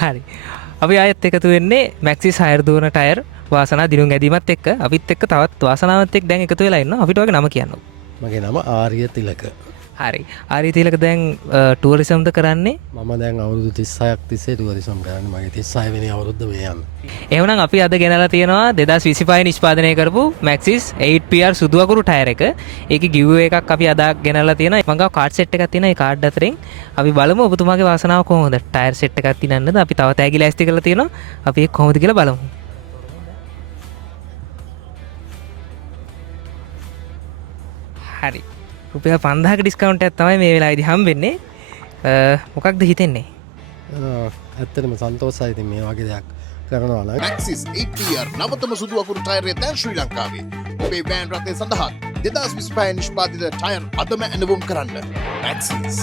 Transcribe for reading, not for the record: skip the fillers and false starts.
හරි. අපි ආයෙත් එකතු වෙන්නේ මැක්සිස් හයර් දුවන ටයර් වාසනා දිනුම් ඇදීමත් එක්ක අපිත් එක්ක තවත් වාසනාවත් එක්ක දැන් එකතු වෙලා ඉන්නවා. අපිට වගේ නම කියන්න. මගේ නම ආර්ය තිලක. හරි. ආර්ය තිලක දැන් ටුවරිසම්ද කරන්නේ? මම දැන් අවුරුදු 36ක් තිස්සේ ටුවරිසම් කරන්නේ. මගේ 36 වෙනි අවුරුද්ද මේ යන්නේ. එහෙනම් අපි අද ගෙනලා තියෙනවා 2025 නිෂ්පාදනය කරපු මැක්සිස් 8PR සුදු අකුරු ටයර් එක. ඒකේ ගිව්වේ එකක් අපි අද ගෙනලා තියෙනවා. මම ගාව කාඩ් සෙට් එකක් තියෙනවා. ඒ කාඩ් අතරින් අපි බලමු ඔබතුමාගේ වාසනාව කොහොමද? ටයර් සෙට් එකක් තියන්නද? අපි තව තෑගි ලෑස්ති කරලා තියෙනවා. අපි ඒක කොහොමද කියලා බලමු. හරි. රුපියල් 5000ක ඩිස්කවුන්ට් එකක් තමයි මේ වෙලාවේදී හම්බෙන්නේ. මොකක්ද හිතෙන්නේ? ඇත්තටම සන්තෝෂයි ඉතින් මේ වගේ දෙයක් කරනවා නම්. මැක්සිස් 8PR නවතම සුදු අකුරු ටයරය දැන් ශ්‍රී ලංකාවේ. ඔබේ වෑන් රථය සඳහා 2025 නිෂ්පාදිත ටයර් අදම ඇනවුම් කරන්න. මැක්සිස්